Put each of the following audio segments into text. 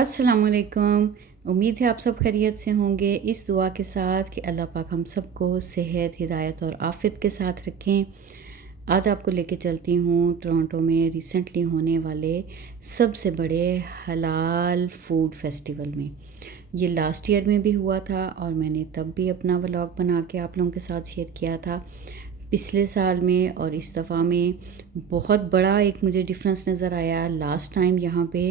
अस्सलामुअलैकुम। उम्मीद है आप सब खैरियत से होंगे। इस दुआ के साथ कि अल्लाह पाक हम सबको सेहत, हिदायत और आफ़ियत के साथ रखें। आज आपको लेके चलती हूँ टोरंटो में रिसेंटली होने वाले सबसे बड़े हलाल फूड फेस्टिवल में। ये लास्ट ईयर में भी हुआ था और मैंने तब भी अपना व्लॉग बना के आप लोगों के साथ शेयर किया था। पिछले साल में और इस दफ़ा में बहुत बड़ा एक मुझे डिफरेंस नज़र आया। लास्ट टाइम यहाँ पे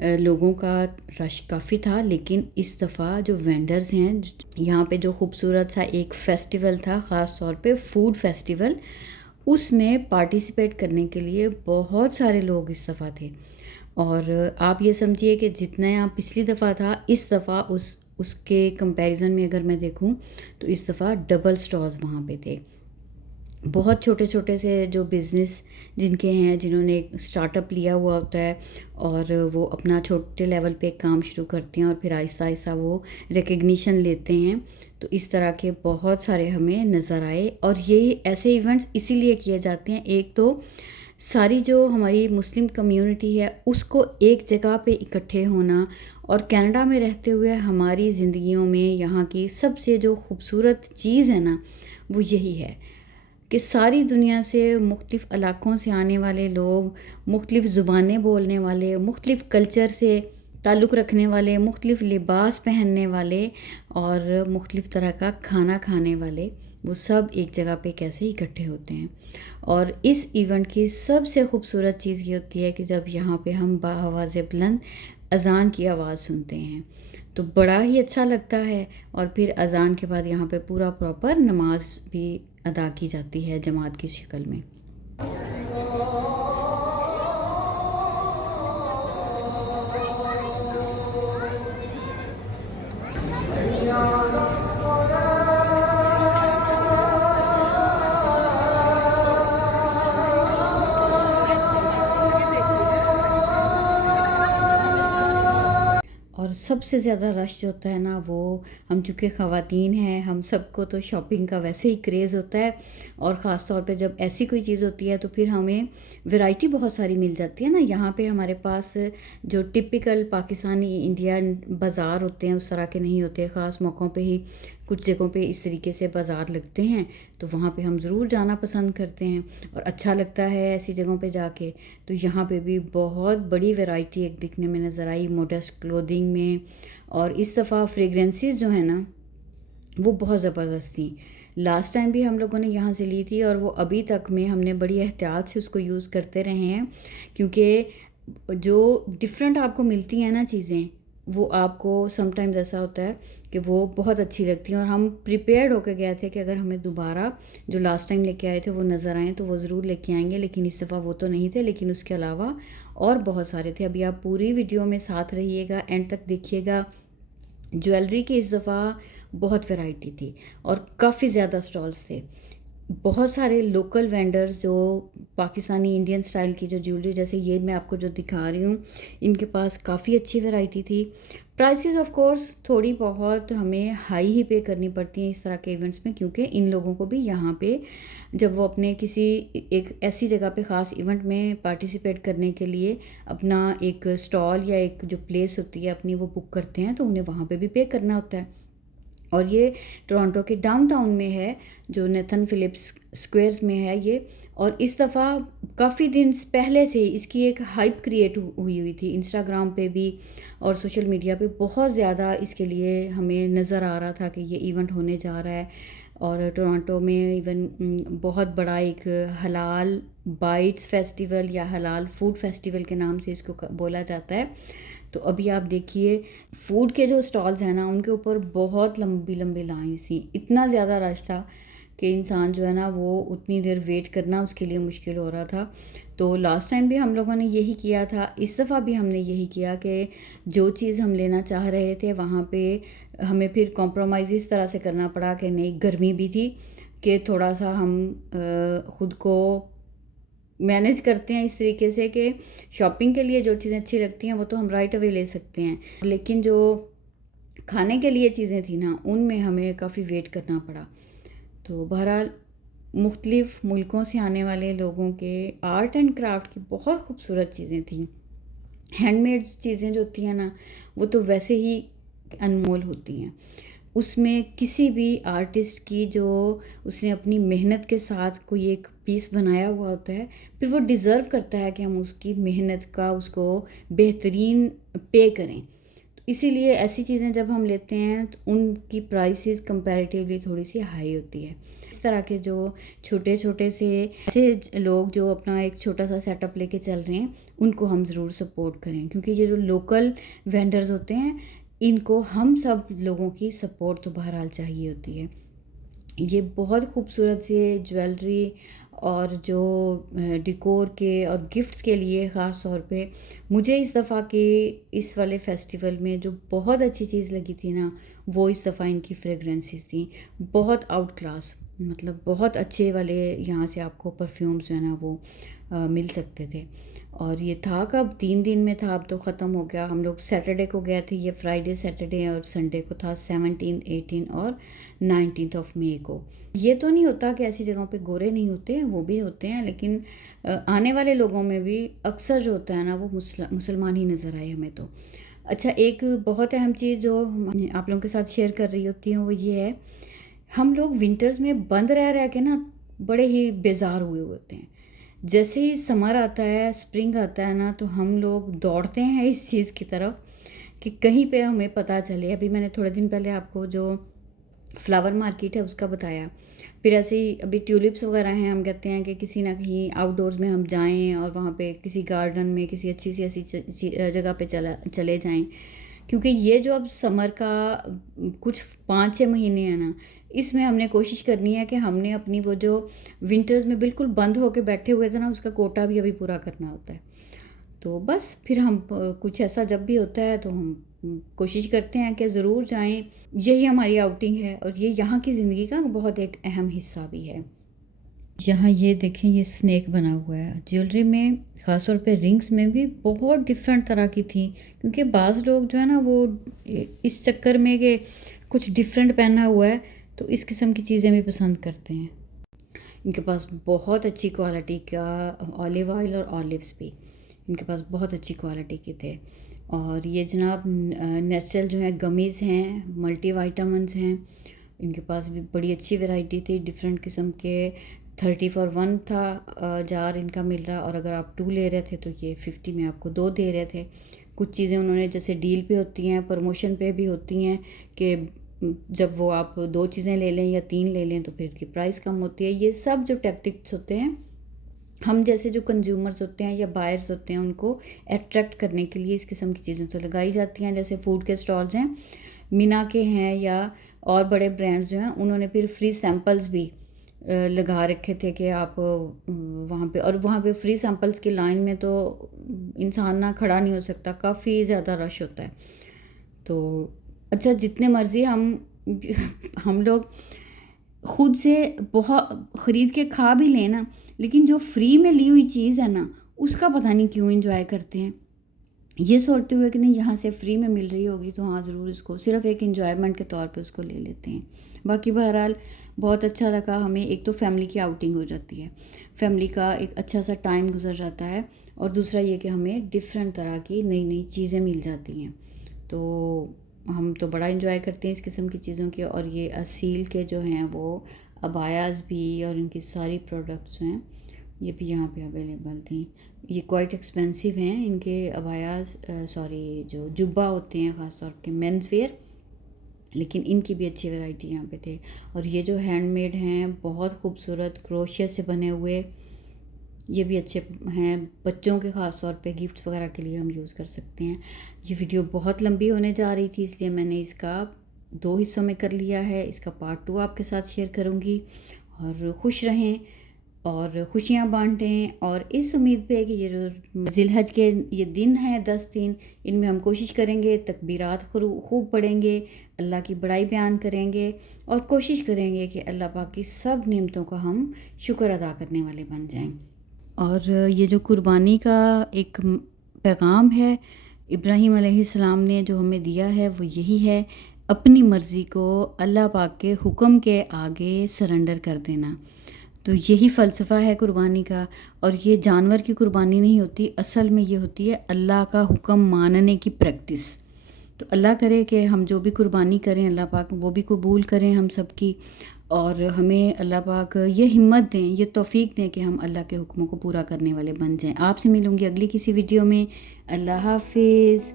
लोगों का रश काफ़ी था, लेकिन इस दफ़ा जो वेंडर्स हैं यहाँ पे, जो खूबसूरत सा एक फ़ेस्टिवल था, ख़ास तौर पे फूड फेस्टिवल, उसमें पार्टिसिपेट करने के लिए बहुत सारे लोग इस दफ़ा थे। और आप ये समझिए कि जितना यहाँ पिछली दफ़ा था, इस दफ़ा उसके कंपैरिजन में अगर मैं देखूँ तो इस दफ़ा डबल स्टॉल्स वहाँ पे थे। बहुत छोटे छोटे से जो बिज़नेस जिनके हैं, जिन्होंने एक स्टार्टअप लिया हुआ होता है और वो अपना छोटे लेवल पे काम शुरू करते हैं और फिर आहिस्ता आहिस्ता वो रिकग्निशन लेते हैं। तो इस तरह के बहुत सारे हमें नज़र आए और ये ऐसे इवेंट्स इसीलिए किए जाते हैं, एक तो सारी जो हमारी मुस्लिम कम्युनिटी है उसको एक जगह पे इकट्ठे होना, और कनाडा में रहते हुए हमारी ज़िंदगियों में यहाँ की सबसे जो खूबसूरत चीज़ है ना, वो यही है कि सारी दुनिया से मुख्तलिफ़ इलाक़ों से आने वाले लोग, मुख्तलिफ़ ज़ुबानें बोलने वाले, मुख्तलिफ़ कल्चर से ताल्लुक़ रखने वाले, मुख्तलिफ़ लिबास पहनने वाले और मुख्तलिफ़ तरह का खाना खाने वाले, वो सब एक जगह पे कैसे इकट्ठे होते हैं। और इस इवेंट की सबसे खूबसूरत चीज़ ये होती है कि जब यहाँ पे हम बाआवाज़ बुलंद अज़ान की आवाज़ सुनते हैं तो बड़ा ही अच्छा लगता है। और फिर अज़ान के बाद यहाँ पे पूरा प्रॉपर नमाज भी अदा की जाती है जमात की शक्ल में। और सबसे ज़्यादा रश जो होता है ना, वो हम चूँकि ख़वातीन हैं, हम सबको तो शॉपिंग का वैसे ही क्रेज़ होता है। और ख़ास तौर पे जब ऐसी कोई चीज़ होती है तो फिर हमें वैरायटी बहुत सारी मिल जाती है ना। यहाँ पे हमारे पास जो टिपिकल पाकिस्तानी इंडियन बाज़ार होते हैं उस तरह के नहीं होते। ख़ास मौक़ों पे ही कुछ जगहों पे इस तरीके से बाज़ार लगते हैं, तो वहाँ पे हम ज़रूर जाना पसंद करते हैं और अच्छा लगता है ऐसी जगहों पे जाके। तो यहाँ पे भी बहुत बड़ी वैरायटी एक दिखने में नज़र आई मॉडेस्ट क्लोथिंग में। और इस दफ़ा फ्रेगरेंसेस जो है ना, वो बहुत ज़बरदस्त थी। लास्ट टाइम भी हम लोगों ने यहाँ से ली थी और वो अभी तक में हमने बड़ी एहतियात से उसको यूज़ करते रहे हैं, क्योंकि जो डिफरेंट आपको मिलती हैं ना चीज़ें, वो आपको समटाइम्स ऐसा होता है कि वो बहुत अच्छी लगती हैं। और हम प्रिपेयर्ड होकर गए थे कि अगर हमें दोबारा जो लास्ट टाइम लेके आए थे वो नज़र आएँ तो वो ज़रूर लेके आएंगे, लेकिन इस दफ़ा वो तो नहीं थे। लेकिन उसके अलावा और बहुत सारे थे। अभी आप पूरी वीडियो में साथ रहिएगा, एंड तक देखिएगा। ज्वेलरी की इस दफ़ा बहुत वैरायटी थी और काफ़ी ज़्यादा स्टॉल्स थे। बहुत सारे लोकल वेंडर्स जो पाकिस्तानी इंडियन स्टाइल की जो ज्वेलरी, जैसे ये मैं आपको जो दिखा रही हूँ, इनके पास काफ़ी अच्छी वैरायटी थी। प्राइसेस ऑफ कोर्स थोड़ी बहुत हमें हाई ही पे करनी पड़ती हैं इस तरह के इवेंट्स में, क्योंकि इन लोगों को भी यहाँ पे जब वो अपने किसी एक ऐसी जगह पे ख़ास इवेंट में पार्टिसिपेट करने के लिए अपना एक स्टॉल या एक जो प्लेस होती है अपनी वो बुक करते हैं, तो उन्हें वहाँ पे भी पे करना होता है। और ये टोरंटो के डाउनटाउन में है, जो नेथन फ़िलिप्स स्क्वेयर्स में है ये। और इस दफ़ा काफ़ी दिन पहले से इसकी एक हाइप क्रिएट हुई थी इंस्टाग्राम पे भी और सोशल मीडिया पे बहुत ज़्यादा इसके लिए हमें नज़र आ रहा था कि ये इवेंट होने जा रहा है। और टोरंटो में इवन बहुत बड़ा एक हलाल बाइट्स फेस्टिवल या हलाल फूड फेस्टिवल के नाम से इसको बोला जाता है। तो अभी आप देखिए फूड के जो स्टॉल्स हैं ना, उनके ऊपर बहुत लंबी लंबी लाइन थी। इतना ज़्यादा रश था कि इंसान जो है ना, वो उतनी देर वेट करना उसके लिए मुश्किल हो रहा था। तो लास्ट टाइम भी हम लोगों ने यही किया था, इस दफ़ा भी हमने यही किया कि जो चीज़ हम लेना चाह रहे थे वहाँ पे हमें फिर कॉम्प्रोमाइज़ इस तरह से करना पड़ा कि नहीं, गर्मी भी थी कि थोड़ा सा हम ख़ुद को मैनेज करते हैं इस तरीके से कि शॉपिंग के लिए जो चीज़ें अच्छी लगती हैं वो तो हम राइट अवे ले सकते हैं, लेकिन जो खाने के लिए चीज़ें थी ना, उनमें हमें काफ़ी वेट करना पड़ा। तो बहरहाल मुख्तलिफ़ मुल्कों से आने वाले लोगों के आर्ट एंड क्राफ्ट की बहुत खूबसूरत चीज़ें थीं। हैंडमेड चीज़ें जो होती हैं ना, वो तो वैसे ही अनमोल होती हैं। उसमें किसी भी आर्टिस्ट की जो उसने अपनी मेहनत के साथ कोई एक पीस बनाया हुआ होता है, फिर वो डिज़र्व करता है कि हम उसकी मेहनत का उसको बेहतरीन पे करें। तो इसीलिए ऐसी चीज़ें जब हम लेते हैं तो उनकी प्राइसेस कंपैरेटिवली थोड़ी-सी हाई होती है। इस तरह के जो छोटे-छोटे से ऐसे लोग जो अपना एक छोटा-सा सेटअप लेके चल रहे हैं, उनको हम ज़रूर सपोर्ट करें, क्योंकि ये जो लोकल वेंडर्स होते हैं, इनको हम सब लोगों की सपोर्ट तो बहरहाल चाहिए होती है। ये बहुत खूबसूरत से ज्वेलरी और जो डेकोर के और गिफ्ट्स के लिए ख़ास तौर पे मुझे इस दफ़ा के इस वाले फेस्टिवल में जो बहुत अच्छी चीज़ लगी थी ना, वो इस दफ़ा इनकी फ्रेगरेंसेस थी। बहुत आउट क्लास, मतलब बहुत अच्छे वाले यहाँ से आपको परफ्यूम्स जो है ना वो मिल सकते थे। और ये था कब, 3 दिन में था, अब तो ख़त्म हो गया। हम लोग सैटरडे को गए थे, ये फ्राइडे, सैटरडे और संडे को था, 17, 18 और 19 ऑफ मई को। ये तो नहीं होता कि ऐसी जगहों पे गोरे नहीं होते हैं, वो भी होते हैं, लेकिन आने वाले लोगों में भी अक्सर जो होता है ना वो मुसलमान ही नज़र आए हमें तो। अच्छा, एक बहुत अहम चीज़ जो आप लोगों के साथ शेयर कर रही होती हूँ वो ये है, हम लोग विंटर्स में बंद रह रह के ना बड़े ही बेजार हुए होते हैं। जैसे ही समर आता है, स्प्रिंग आता है ना, तो हम लोग दौड़ते हैं इस चीज़ की तरफ कि कहीं पे हमें पता चले। अभी मैंने थोड़े दिन पहले आपको जो फ्लावर मार्केट है उसका बताया। फिर ऐसे ही अभी ट्यूलिप्स वगैरह हैं, हम कहते हैं कि किसी ना कहीं आउटडोर्स में हम जाएँ और वहाँ पे किसी गार्डन में किसी अच्छी सी ऐसी जगह पे चले जाएँ। क्योंकि ये जो अब समर का कुछ 5-6 महीने हैं ना, इसमें हमने कोशिश करनी है कि हमने अपनी वो जो विंटर्स में बिल्कुल बंद होके बैठे हुए थे ना, उसका कोटा भी अभी पूरा करना होता है। तो बस फिर हम कुछ ऐसा जब भी होता है तो हम कोशिश करते हैं कि ज़रूर जाएँ। यही हमारी आउटिंग है और ये यहाँ की ज़िंदगी का बहुत एक अहम हिस्सा भी है। यहाँ ये देखें, ये स्नेक बना हुआ है। ज्वेलरी में ख़ास तौर पे रिंग्स में भी बहुत डिफरेंट तरह की थी, क्योंकि बाज़ लोग जो है ना वो इस चक्कर में कि कुछ डिफरेंट पहना हुआ है तो इस किस्म की चीज़ें भी पसंद करते हैं। इनके पास बहुत अच्छी क्वालिटी का ऑलिव ऑयल और ऑलिव्स भी इनके पास बहुत अच्छी क्वालिटी के थे। और ये जनाब नेचुरल जो है गमीज़ हैं, मल्टी वाइटामिन्स हैं, इनके पास भी बड़ी अच्छी वैरायटी थी, डिफरेंट किस्म के। 30 फॉर 1 था जार इनका मिल रहा, और अगर आप 2 ले रहे थे तो ये 50 में आपको 2 दे रहे थे। कुछ चीज़ें उन्होंने जैसे डील पे होती हैं, प्रमोशन पे भी होती हैं कि जब वो आप 2 चीज़ें ले लें या 3 ले लें तो फिर की प्राइस कम होती है। ये सब जो टैक्टिक्स होते हैं, हम जैसे जो कंज्यूमर्स होते हैं या बायर्स होते हैं, उनको अट्रैक्ट करने के लिए इस किस्म की चीज़ें तो लगाई जाती हैं। जैसे फूड के स्टॉल्स हैं, मीना के हैं या और बड़े ब्रांड्स जो हैं, उन्होंने फिर फ्री सैंपल्स भी लगा रखे थे कि आप वहाँ पे, और वहाँ पे फ्री सैंपल्स की लाइन में तो इंसान ना खड़ा नहीं हो सकता, काफ़ी ज़्यादा रश होता है। तो अच्छा, जितने मर्ज़ी हम लोग खुद से बहुत ख़रीद के खा भी लें ना, लेकिन जो फ्री में ली हुई चीज़ है ना, उसका पता नहीं क्यों एंजॉय करते हैं। ये सोचते हुए कि नहीं यहाँ से फ्री में मिल रही होगी तो हाँ ज़रूर इसको सिर्फ़ एक एंजॉयमेंट के तौर पे उसको ले लेते हैं। बाकी बहरहाल बहुत अच्छा लगा हमें। एक तो फैमिली की आउटिंग हो जाती है, फैमिली का एक अच्छा सा टाइम गुजर जाता है, और दूसरा ये कि हमें डिफरेंट तरह की नई नई चीज़ें मिल जाती हैं। तो हम तो बड़ा एंजॉय करते हैं इस किस्म की चीज़ों की। और ये असील के जो हैं वो अबायाज़ भी और इनकी सारी प्रोडक्ट्स हैं, ये भी यहाँ पे अवेलेबल थी। ये क्वाइट एक्सपेंसिव हैं इनके अबायाज़, सॉरी जो जुब्बा होते हैं ख़ास तौर के मेंस वेयर, लेकिन इनकी भी अच्छी वैरायटी यहाँ पे थे। और ये जो हैंडमेड हैं बहुत खूबसूरत क्रोशिया से बने हुए, ये भी अच्छे हैं, बच्चों के ख़ास तौर पे गिफ्ट्स वगैरह के लिए हम यूज़ कर सकते हैं। ये वीडियो बहुत लंबी होने जा रही थी, इसलिए मैंने इसका 2 हिस्सों में कर लिया है। इसका पार्ट 2 आपके साथ शेयर करूँगी। और खुश रहें और खुशियाँ बाँटें, और इस उम्मीद पे कि ये जो ज़िलहज के ये दिन हैं 10 दिन, इनमें हम कोशिश करेंगे तकबीरात खूब पढ़ेंगे, अल्लाह की बड़ाई बयान करेंगे, और कोशिश करेंगे कि अल्लाह पाक की सब नेमतों का हम शुक्र अदा करने वाले बन जाएं। और ये जो कुर्बानी का एक पैगाम है इब्राहीम अलैहिस्सलाम ने जो हमें दिया है, वो यही है, अपनी मर्ज़ी को अल्लाह पाक के हुक्म के आगे सरेंडर कर देना। तो यही फ़लसफ़ा है कुर्बानी का। और ये जानवर की कुर्बानी नहीं होती, असल में ये होती है अल्लाह का हुक्म मानने की प्रैक्टिस। तो अल्लाह करे कि हम जो भी कुर्बानी करें अल्लाह पाक वो भी कबूल करें हम सब की, और हमें अल्लाह पाक ये हिम्मत दें, ये तौफ़ीक दें कि हम अल्लाह के हुक्मों को पूरा करने वाले बन जाएँ। आपसे मिलूँगी अगली किसी वीडियो में। अल्लाह हाफ़िज़।